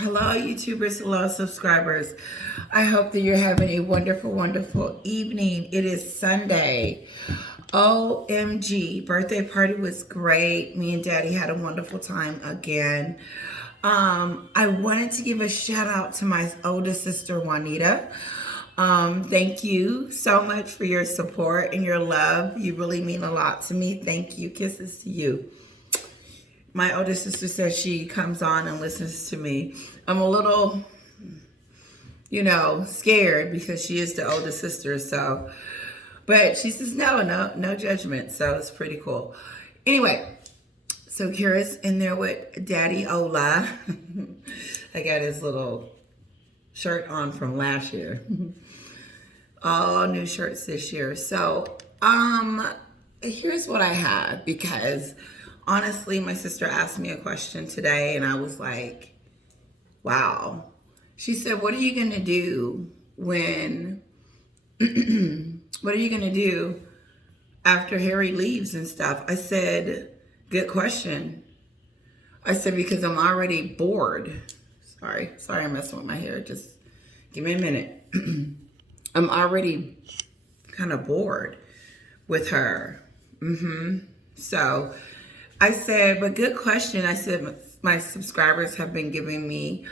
Hello, YouTubers. Hello, subscribers. I hope that you're having a wonderful, wonderful evening. It is Sunday. OMG. Birthday party was great. Me and Daddy had a wonderful time again. I wanted to give a shout out to my oldest sister, Juanita. Thank you so much for your support and your love. You really mean a lot to me. Thank you. Kisses to you. My older sister says she comes on and listens to me. I'm a little, scared because she is the older sister. So, but she says no judgment. So it's pretty cool. Anyway, so Kira's in there with Daddy Ola. I got his little shirt on from last year. All new shirts this year. So, here's what I have because honestly, my sister asked me a question today and I was like, wow. She said, what are you going to do when, what are you going to do after Harry leaves and stuff? I said, good question. I said, because I'm already bored. Sorry, I'm messing with my hair. Just give me a minute. I'm already kind of bored with her. So I said, but good question. I said, my subscribers have been giving me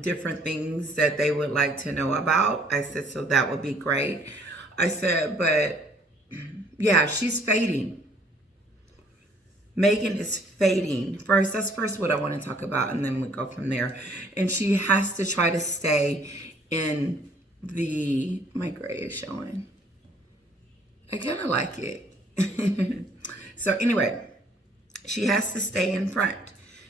different things that they would like to know about. I said, so that would be great. I said, but yeah, she's fading. Meghan is fading. That's first what I want to talk about, and then we'll go from there. And she has to try to stay in my gray is showing. I kind of like it. So anyway, she has to stay in front.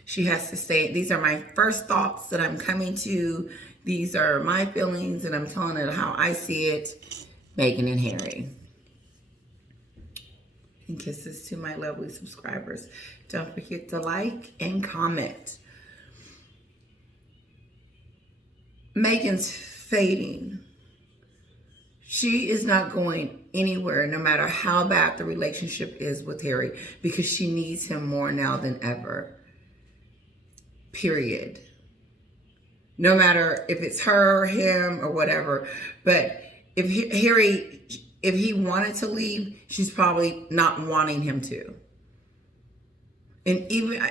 She has to stay. These are my first thoughts that I'm coming to. These are my feelings, and I'm telling it how I see it. Meghan and Harry. And kisses to my lovely subscribers. Don't forget to like and comment. Meghan's fading. She is not going anywhere, no matter how bad the relationship is with Harry, because she needs him more now than ever. Period. No matter if it's her or him or whatever. But if he wanted to leave, she's probably not wanting him to. And even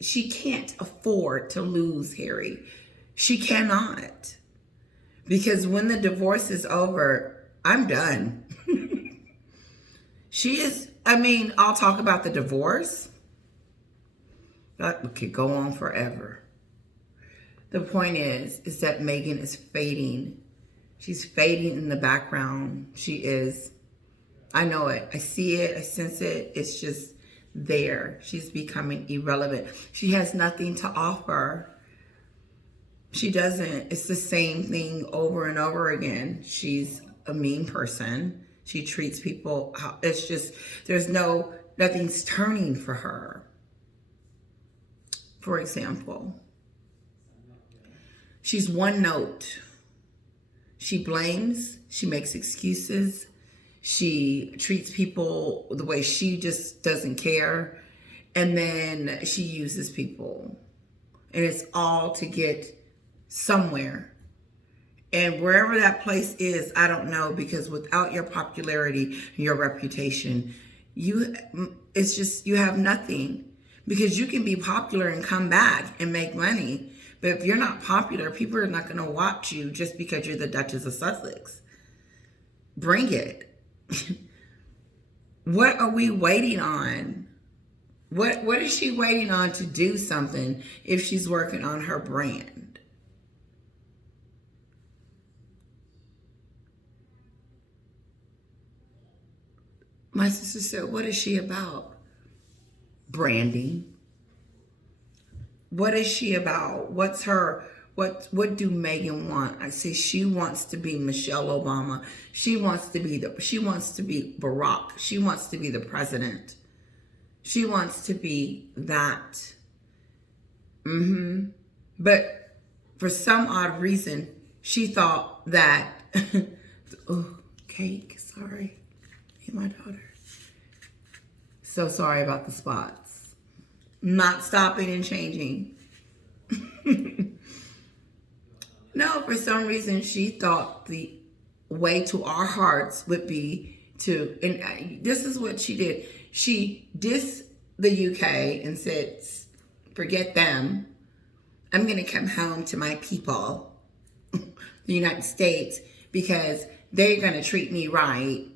she can't afford to lose Harry. She cannot. Because when the divorce is over, I'm done. I'll talk about the divorce. That could go on forever. The point is that Meghan is fading. She's fading in the background. She is. I know it. I see it. I sense it. It's just there. She's becoming irrelevant. She has nothing to offer. She doesn't. It's the same thing over and over again. She's a mean person. She treats people. It's just, nothing's turning for her. For example, she's one note. She blames. She makes excuses. She treats people the way she just doesn't care. And then she uses people. And it's all to get somewhere. And wherever that place is, I don't know, because without your popularity, your reputation, you have nothing. Because you can be popular and come back and make money. But if you're not popular, people are not going to watch you just because you're the Duchess of Sussex. Bring it. What are we waiting on? What is she waiting on to do something if she's working on her brand? My sister said, what is she about? Branding. What is she about? What do Meghan want? I say she wants to be Michelle Obama. She wants to be Barack. She wants to be the president. She wants to be that. But for some odd reason, she thought that oh, cake, sorry. Hey, my daughter. So sorry about the spots. Not stopping and changing. No, for some reason she thought the way to our hearts would be to, and this is what she did. She dissed the UK and said, forget them. I'm going to come home to my people, the United States, because they're going to treat me right.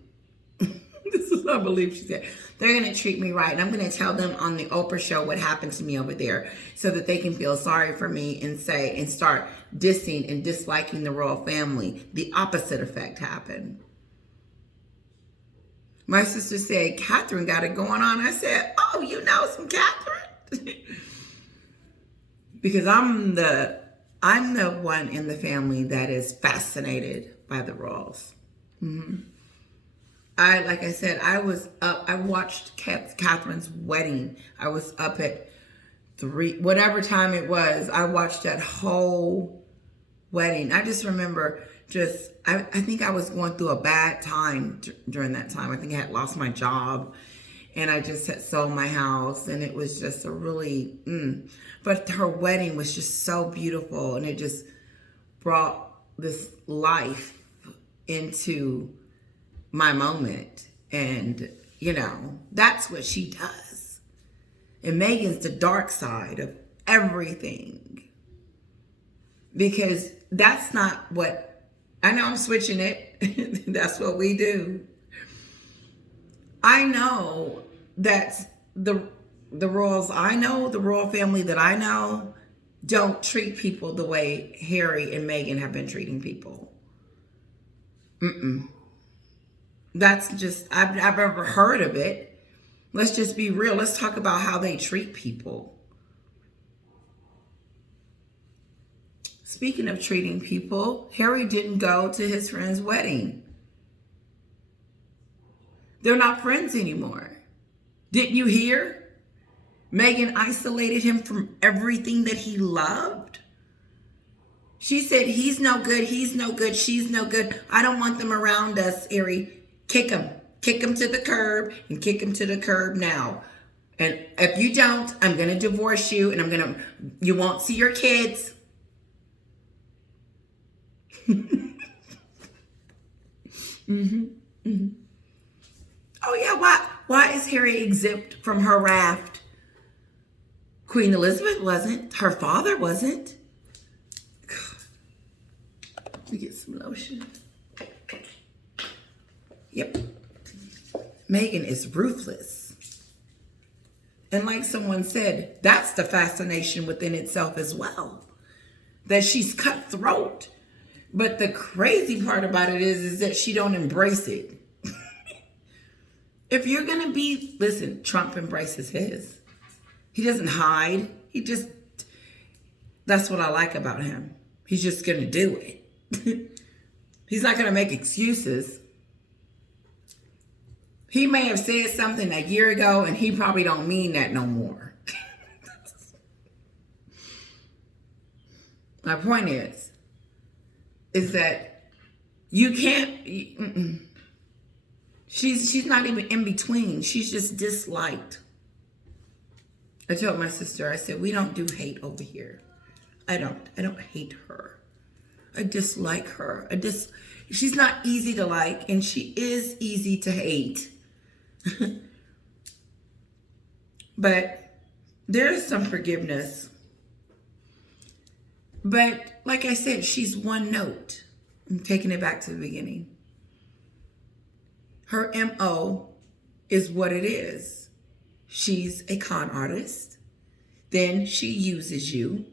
This is what I believe she said. They're going to treat me right. And I'm going to tell them on the Oprah show what happened to me over there so that they can feel sorry for me and say, and start dissing and disliking the royal family. The opposite effect happened. My sister said, Catherine got it going on. I said, oh, you know some Catherine? Because I'm the one in the family that is fascinated by the royals. Mm-hmm. Like I said, I was up. I watched Catherine's wedding. I was up at 3, whatever time it was. I watched that whole wedding. I just remember I think I was going through a bad time during that time. I think I had lost my job and I just had sold my house, and it was just a really, but her wedding was just so beautiful, and it just brought this life into my moment. And that's what she does. And Meghan's the dark side of everything, because that's not what I know. I'm switching it. That's what we do. I know that the royals I know, the royal family that I know, don't treat people the way Harry and Meghan have been treating people. That's just, I've never heard of it. Let's just be real. Let's talk about how they treat people. Speaking of treating people, Harry didn't go to his friend's wedding. They're not friends anymore. Didn't you hear? Meghan isolated him from everything that he loved. She said, he's no good, she's no good. I don't want them around us, Harry. Kick him to the curb, and kick him to the curb now. And if you don't, I'm going to divorce you, and you won't see your kids. Oh yeah, why is Harry exempt from her raft? Queen Elizabeth wasn't. Her father wasn't. Let me get some lotion. Yep. Meghan is ruthless. And like someone said, that's the fascination within itself as well. That she's cutthroat. But the crazy part about it is that she don't embrace it. If you're going to listen, Trump embraces his. He doesn't hide. That's what I like about him. He's just going to do it. He's not going to make excuses. He may have said something a year ago, and he probably don't mean that no more. My point is that you can't, she's not even in between. She's just disliked. I told my sister, I said, we don't do hate over here. I don't hate her. I dislike her. She's not easy to like, and she is easy to hate. But there's some forgiveness. But like I said, she's one note. I'm taking it back to the beginning. Her MO is what it is. She's a con artist. Then she uses you.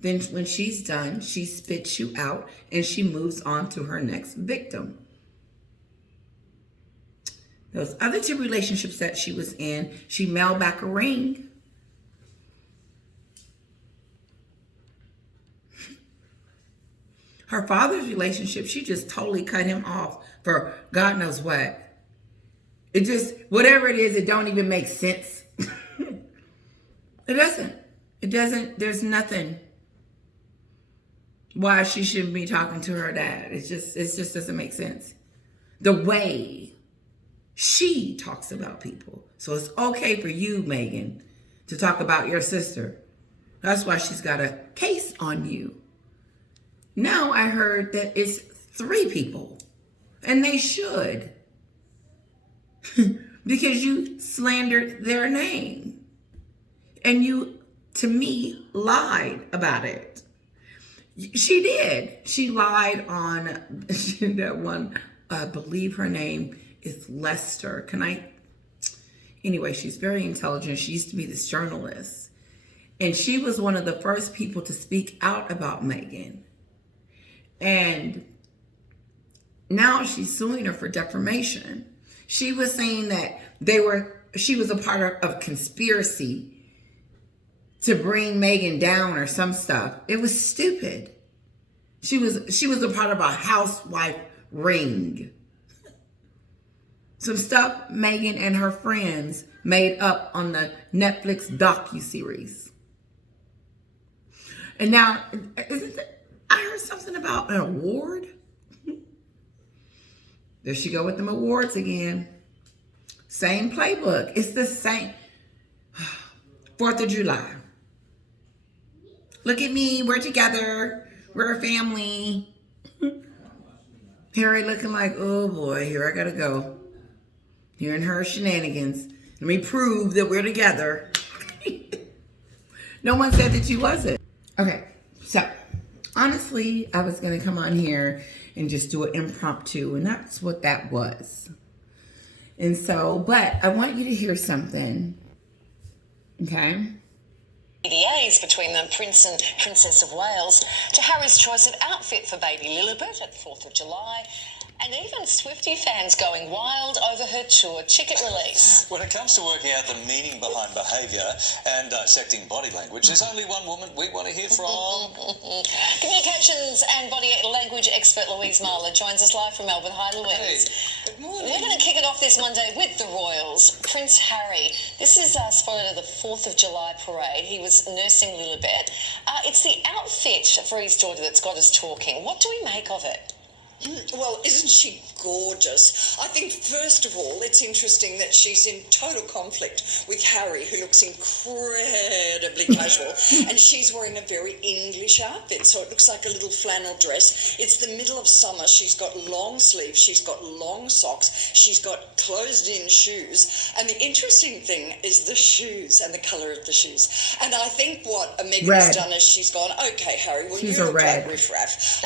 Then when she's done, she spits you out and she moves on to her next victim. Those other 2 relationships that she was in, she mailed back a ring. Her father's relationship, she just totally cut him off for God knows what. It just, whatever it is, it don't even make sense. It doesn't, there's nothing why she shouldn't be talking to her dad. It just doesn't make sense. The way she talks about people. So it's okay for you, Meghan, to talk about your sister. That's why she's got a case on you. Now I heard that it's 3 people. And they should. Because you slandered their name. And you, to me, lied about it. She did. She lied on that one, I believe her name is Lester. Anyway, she's very intelligent. She used to be this journalist. And she was one of the first people to speak out about Meghan. And now she's suing her for defamation. She was saying that she was a part of a conspiracy to bring Meghan down or some stuff. It was stupid. She was a part of a housewife ring. Some stuff Meghan and her friends made up on the Netflix docuseries. And now, I heard something about an award. There she go with them awards again. Same playbook. It's the same. 4th of July. Look at me. We're together. We're a family. Harry looking like, oh boy, here I gotta go. Hearing her shenanigans. Let me prove that we're together. No one said that you wasn't. Okay, so honestly, I was gonna come on here and just do an impromptu, and that's what that was. And so, but I want you to hear something, okay? PDAs between the Prince and Princess of Wales to Harry's choice of outfit for baby Lilibet at the 4th of July, and even Swiftie fans going wild over her tour ticket release. When it comes to working out the meaning behind behaviour and dissecting body language, there's only one woman we want to hear from. Communications and body language expert Louise Marler joins us live from Melbourne. Hi, Louise. Hey, good morning. We're going to kick it off this Monday with the Royals. Prince Harry. This is spotted at the 4th of July parade. He was nursing Lilibet. It's the outfit for his daughter that's got us talking. What do we make of it? Well, isn't she gorgeous? I think, first of all, it's interesting that she's in total conflict with Harry, who looks incredibly casual, and she's wearing a very English outfit, so it looks like a little flannel dress. It's the middle of summer. She's got long sleeves. She's got long socks. She's got closed-in shoes. And the interesting thing is the shoes and the colour of the shoes. And I think what Meghan's done is she's gone, okay, Harry, well, you look like riffraff,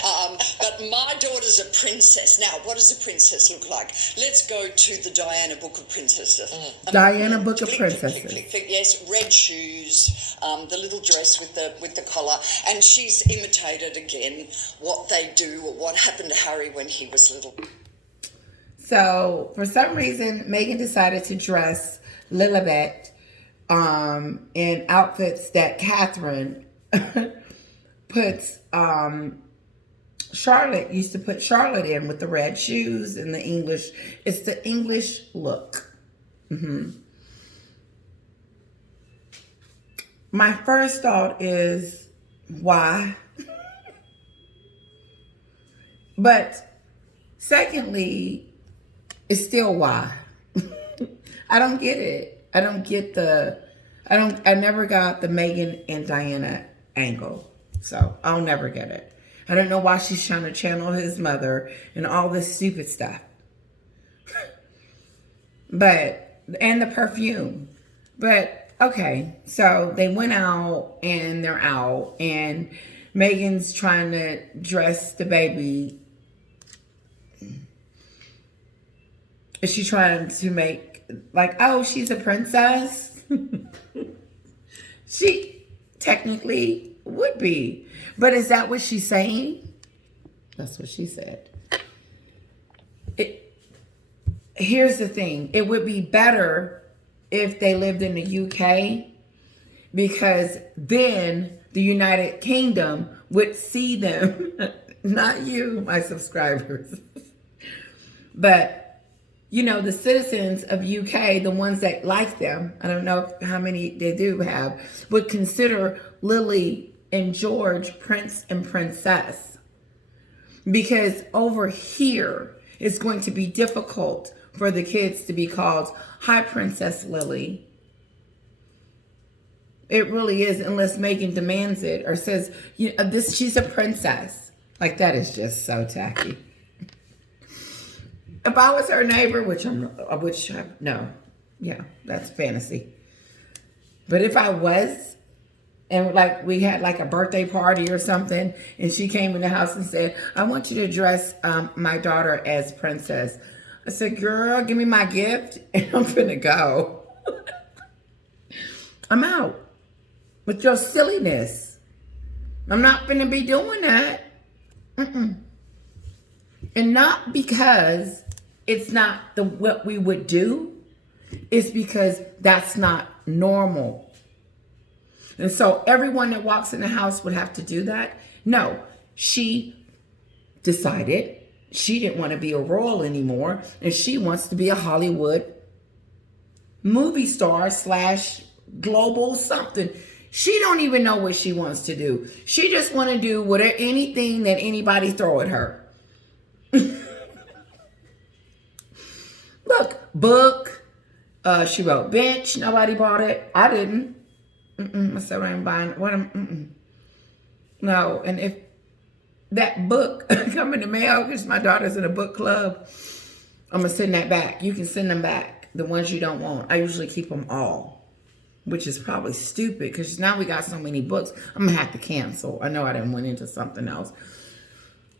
but my daughter's a princess. Now, what does a princess look like? Let's go to the Diana Book of Princesses. Diana Book of Princesses. Click, yes, red shoes, the little dress with the collar, and she's imitated again what they do or what happened to Harry when he was little. So, for some reason, Meghan decided to dress Lilibet in outfits that Catherine puts Charlotte used to put Charlotte in, with the red shoes and the English. It's the English look. My first thought is, why? But secondly, it's still why. I don't get it. I never got the Meghan and Diana angle. So I'll never get it. I don't know why she's trying to channel his mother and all this stupid stuff. And the perfume. But, okay, so they went out and they're out, and Meghan's trying to dress the baby. Is she trying to make, like, oh, she's a princess? She technically would be. But is that what she's saying? That's what she said. Here's the thing. It would be better if they lived in the UK, because then the United Kingdom would see them. Not you, my subscribers. But, you know, the citizens of UK, the ones that like them, I don't know how many they do have, would consider Lily and George Prince and Princess. Because over here, it's going to be difficult for the kids to be called, hi, Princess Lily. It really is, unless Meghan demands it or says, this, she's a princess. Like, that is just so tacky. If I was her neighbor, no, yeah, that's fantasy. But if I was, and like we had like a birthday party or something, and she came in the house and said, I want you to dress my daughter as princess. I said, girl, give me my gift and I'm finna go. I'm out with your silliness. I'm not finna be doing that. And not because it's not what we would do. It's because that's not normal. And so everyone that walks in the house would have to do that. No, she decided she didn't want to be a royal anymore, and she wants to be a Hollywood movie star / global something. She don't even know what she wants to do. She just want to do anything that anybody throw at her. Look, book. She wrote Bench. Nobody bought it. I didn't. I said I ain't buying. No, and if that book come in the mail, because my daughter's in a book club, I'm gonna send that back. You can send them back, the ones you don't want. I usually keep them all, which is probably stupid because now we got so many books. I'm gonna have to cancel. I know I done went into something else.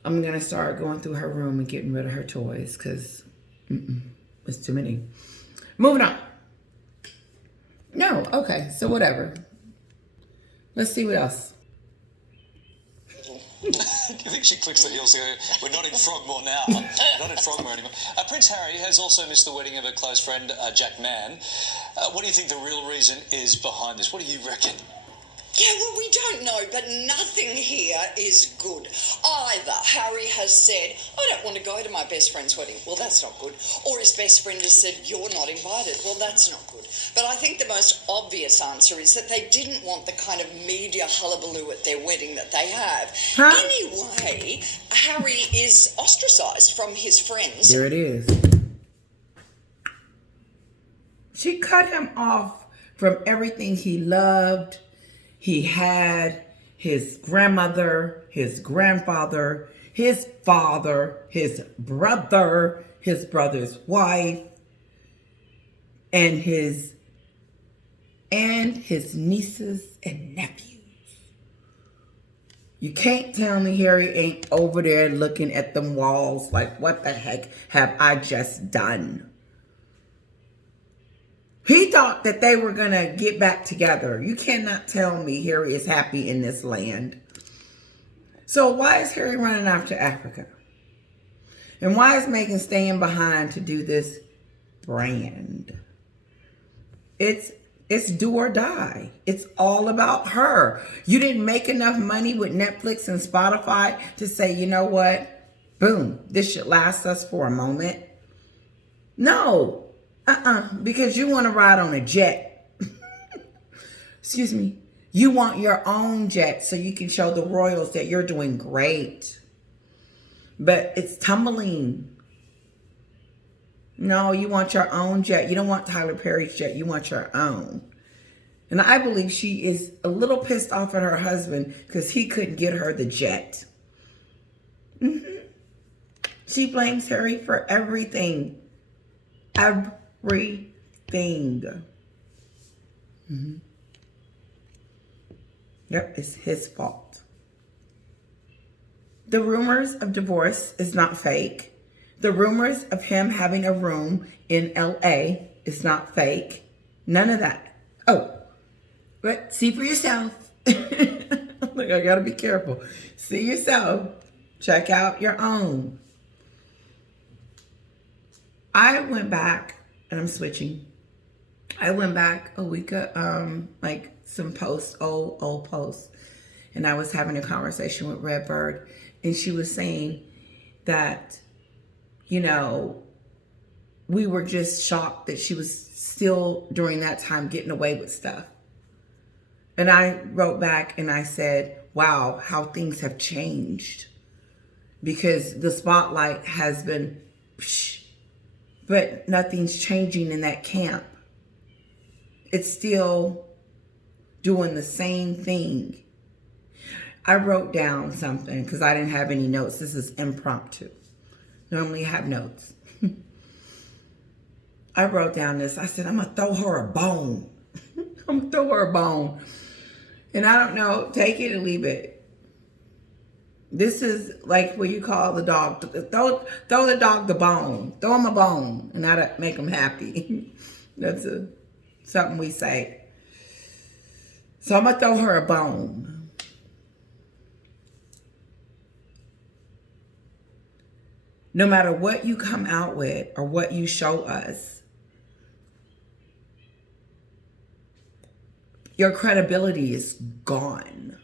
I'm gonna start going through her room and getting rid of her toys because it's too many. Moving on. No, okay, so whatever. Let's see what else. Do you think she clicks the heels? We're not in Frogmore now. Not in Frogmore anymore. Prince Harry has also missed the wedding of a close friend, Jack Mann. What do you think the real reason is behind this? What do you reckon? Yeah, well, we don't know, but nothing here is good. Either Harry has said, I don't want to go to my best friend's wedding. Well, that's not good. Or his best friend has said, you're not invited. Well, that's not good. But I think the most obvious answer is that they didn't want the kind of media hullabaloo at their wedding that they have. Huh? Anyway, Harry is ostracised from his friends. There it is. She cut him off from everything he loved. He had his grandmother, his grandfather, his father, his brother's wife, and his nieces and nephews. You can't tell me Harry ain't over there looking at them walls like, what the heck have I just done? He thought that they were going to get back together. You cannot tell me Harry is happy in this land. So why is Harry running off to Africa? And why is Meghan staying behind to do this brand? It's do or die. It's all about her. You didn't make enough money with Netflix and Spotify to say, you know what? Boom, this should last us for a moment. No. Because you want to ride on a jet. Excuse me. You want your own jet so you can show the royals that you're doing great. But it's tumbling. No, you want your own jet. You don't want Tyler Perry's jet. You want your own. And I believe she is a little pissed off at her husband because he couldn't get her the jet. She blames Harry for everything. Everything. Yep, it's his fault. The rumors of divorce is not fake. The rumors of him having a room in LA is not fake. None of that. Oh, but see for yourself. Look, I gotta be careful. See yourself. Check out your own. I went back, and I'm switching. I went back a week, like some posts, old posts, and I was having a conversation with Redbird, and she was saying that, you know, we were just shocked that she was still during that time getting away with stuff. And I wrote back and I said, wow, how things have changed, because the spotlight has been, but nothing's changing in that camp. It's still doing the same thing. I wrote down something because I didn't have any notes. This is impromptu. Normally I have notes. I wrote down this. I said, I'm going to throw her a bone. I'm going to throw her a bone. And I don't know, take it or leave it. This is like what you call the dog. Throw the dog the bone. Throw him a bone. And that'll make him happy. That's something we say. So I'm going to throw her a bone. No matter what you come out with or what you show us, your credibility is gone.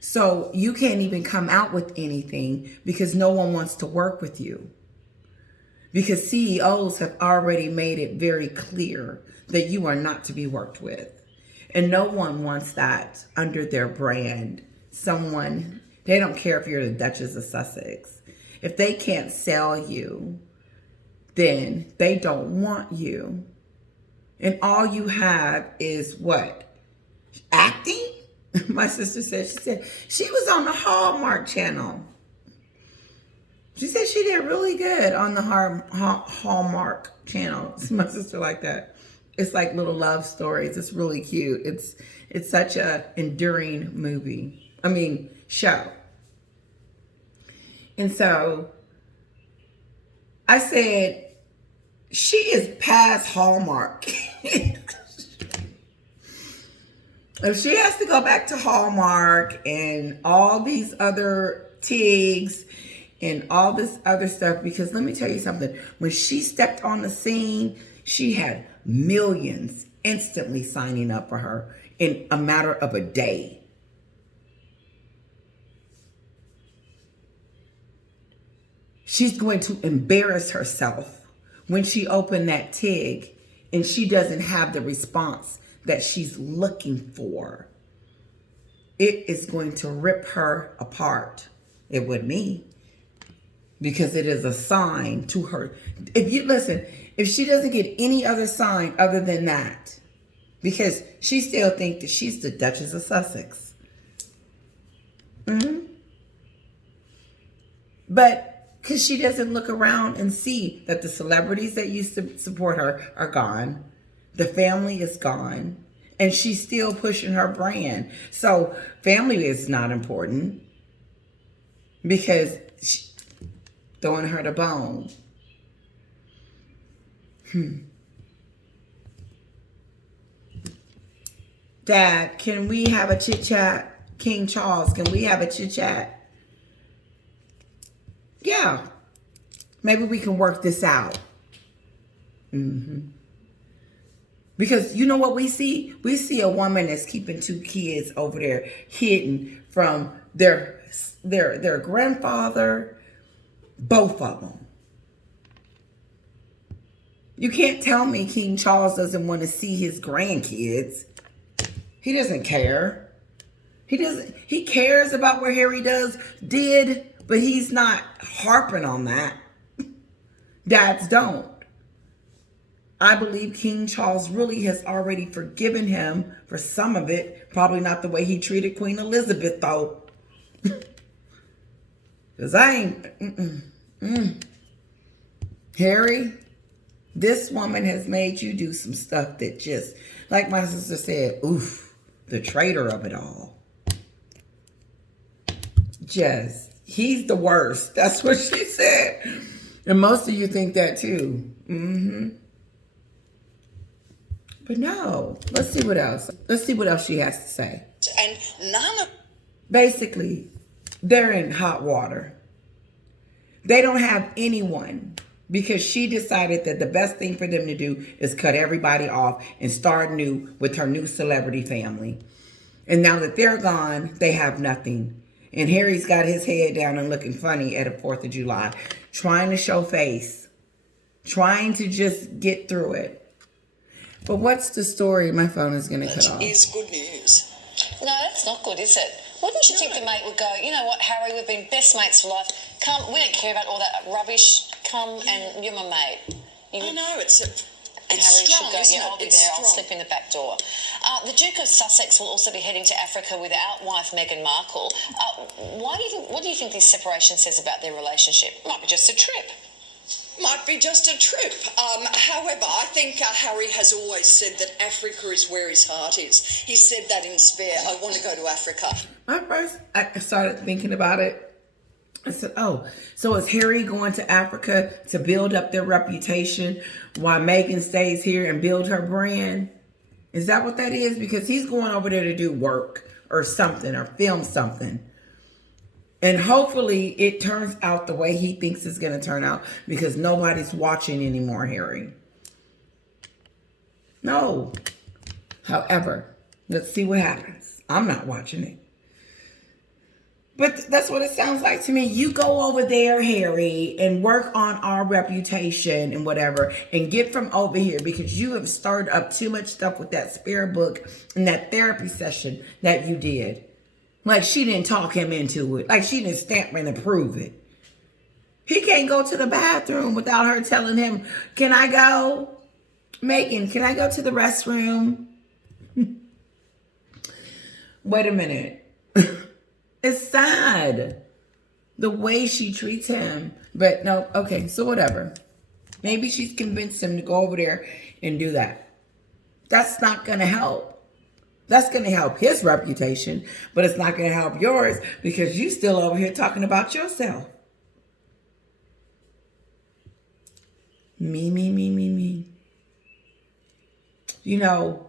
So you can't even come out with anything because no one wants to work with you. Because CEOs have already made it very clear that you are not to be worked with. And no one wants that under their brand. They don't care if you're the Duchess of Sussex. If they can't sell you, then they don't want you. And all you have is what? Acting? My sister said she was on the Hallmark channel. She said she did really good on the Hallmark channel. My sister like that. It's like little love stories. It's really cute. It's such a enduring show. And so I said, she is past Hallmark. If she has to go back to Hallmark and all these other Tigs and all this other stuff, because let me tell you something. When she stepped on the scene, she had millions instantly signing up for her in a matter of a day. She's going to embarrass herself when she opened that Tig and she doesn't have the response that she's looking for. It is going to rip her apart. It would me. Because it is a sign to her. If she doesn't get any other sign other than that, because she still thinks that she's the Duchess of Sussex. But because she doesn't look around and see that the celebrities that used to support her are gone. The family is gone. And she's still pushing her brand. So family is not important. Because throwing her the bone. Dad, can we have a chit chat? King Charles, can we have a chit chat? Yeah, maybe we can work this out. Because you know what we see? We see a woman that's keeping 2 kids over there hidden from their grandfather, both of them. You can't tell me King Charles doesn't want to see his grandkids. He doesn't care. He cares about what Harry did. But he's not harping on that. Dads don't. I believe King Charles really has already forgiven him for some of it. Probably not the way he treated Queen Elizabeth, though. Because Harry, this woman has made you do some stuff that just, like my sister said, oof, the traitor of it all. He's the worst. That's what she said. And most of you think that too. But no. Let's see what else. Let's see what else she has to say. And none of... Basically, they're in hot water. They don't have anyone because she decided that the best thing for them to do is cut everybody off and start new with her new celebrity family. And now that they're gone, they have nothing. And Harry's got his head down and looking funny at a 4th of July. Trying to show face. Trying to just get through it. But what's the story? My phone is going to cut off. Is good news. No, that's not good, is it? Wouldn't you think the mate would go, you know what, Harry, we've been best mates for life. Come, we don't care about all that rubbish. Come and you're my mate. I know, it's And It's Harry strong, should go, isn't yeah, it? I'll be It's there, I'll strong. slip in the back door. The Duke of Sussex will also be heading to Africa without wife Meghan Markle. What do you think this separation says about their relationship? Might be just a trip. Might be just a trip. However, I think Harry has always said that Africa is where his heart is. He said that in Spare, I want to go to Africa. I started thinking about it. I said, oh, so is Harry going to Africa to build up their reputation while Meghan stays here and build her brand? Is that what that is? Because he's going over there to do work or something or film something. And hopefully it turns out the way he thinks it's going to turn out because nobody's watching anymore, Harry. No. However, let's see what happens. I'm not watching it. But that's what it sounds like to me. You go over there, Harry, and work on our reputation and whatever, and get from over here because you have stirred up too much stuff with that Spare book and that therapy session that you did. Like she didn't talk him into it. Like she didn't stamp and approve it. He can't go to the bathroom without her telling him, can I go? Meghan, can I go to the restroom? Wait a minute. It's sad the way she treats him. But no, okay, so whatever. Maybe she's convinced him to go over there and do that. That's not going to help. That's going to help his reputation, but it's not going to help yours because you still over here talking about yourself. Me. You know,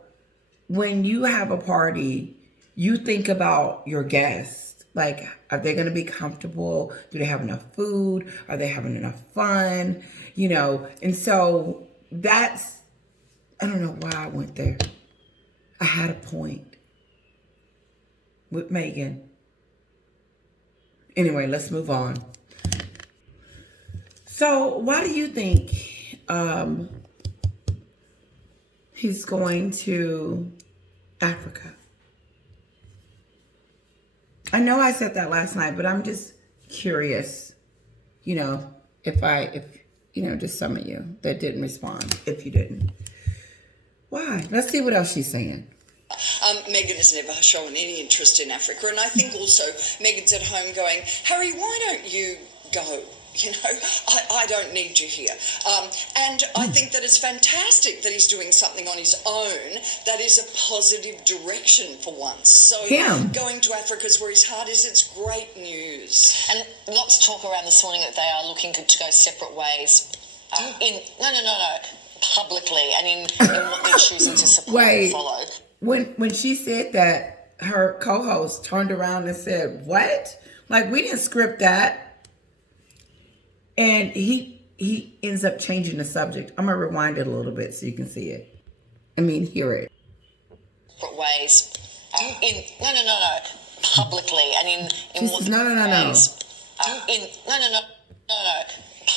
when you have a party, you think about your guests. Like, are they going to be comfortable? Do they have enough food? Are they having enough fun? You know, and so that's, I don't know why I went there. I had a point with Meghan. Anyway, let's move on. So why do you think he's going to Africa? I know I said that last night, but I'm just curious, you know, if just some of you that didn't respond, if you didn't. Why? Let's see what else she's saying. Meghan has never shown any interest in Africa, and I think also Meghan's at home going, Harry, why don't you go? You know, I don't need you here. And I think that it's fantastic that he's doing something on his own that is a positive direction for once. So going to Africa is where his heart is. It's great news. And lots of talk around this morning that they are looking to go separate ways. Publicly and in what they're choosing to support and follow. When she said that, her co-host turned around and said, what? Like, we didn't script that. And he ends up changing the subject. I'm going to rewind it a little bit so you can see it. Hear it. Separate ways. Publicly and in what ways.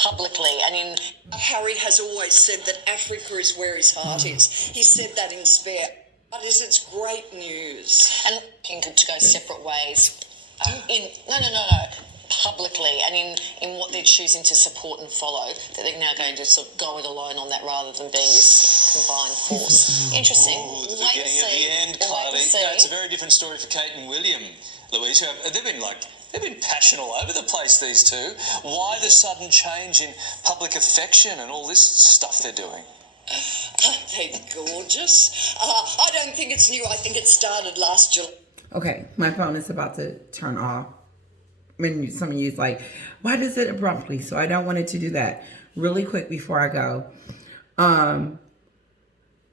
Publicly and in... Harry has always said that Africa is where his heart is. He said that in Spare. But it's great news. And looking to go separate ways. Publicly and in what they're choosing to support and follow, that they're now going to sort of go it alone on that rather than being this combined force. Interesting. Ooh, the beginning of the end, Kylie. It's a very different story for Kate and William, Louise. They've been passionate all over the place, these two. Why the sudden change in public affection and all this stuff they're doing? Aren't they gorgeous? I don't think it's new. I think it started last July. Okay, my phone is about to turn off. Some of you's like, why does it abruptly? So I don't want it to do that. Really quick before I go.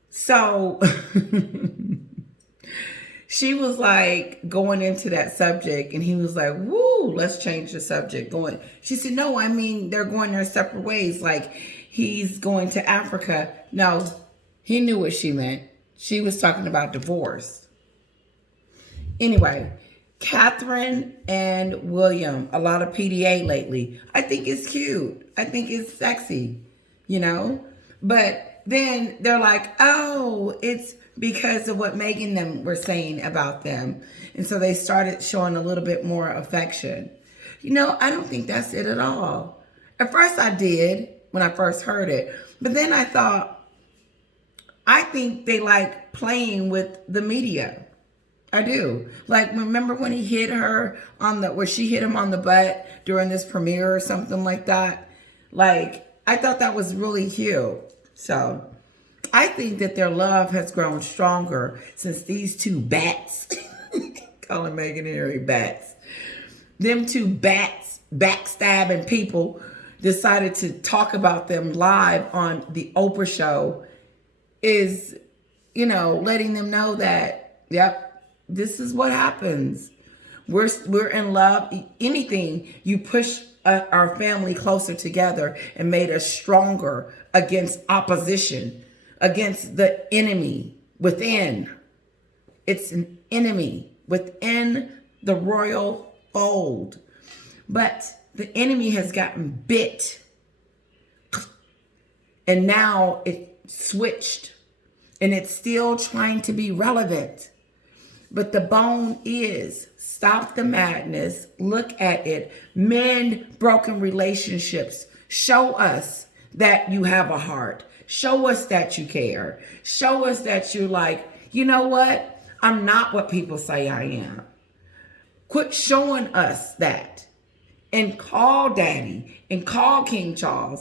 So she was like going into that subject and he was like, woo, let's change the subject. She said, no, they're going their separate ways. Like he's going to Africa. No, he knew what she meant. She was talking about divorce. Anyway, Catherine and William, a lot of PDA lately. I think it's cute. I think it's sexy, But then they're like, oh, it's because of what Meghan and them were saying about them. And so they started showing a little bit more affection. I don't think that's it at all. At first I did when I first heard it. But then I thought, I think they like playing with the media. I do. Like, remember when he hit her where she hit him on the butt during this premiere or something like that? Like, I thought that was really cute. So, I think that their love has grown stronger since these two bats, calling Meghan and Harry bats, them two bats backstabbing people decided to talk about them live on the Oprah show is, letting them know that, yep, this is what happens. We're in love. Anything, you push our family closer together and made us stronger against opposition, against the enemy within. It's an enemy within the royal fold. But the enemy has gotten bit. And now it switched. And it's still trying to be relevant. But the bone is, stop the madness, look at it, mend broken relationships, show us that you have a heart, show us that you care, show us that you're like, you know what, I'm not what people say I am. Quit showing us that, and call Daddy, and call King Charles.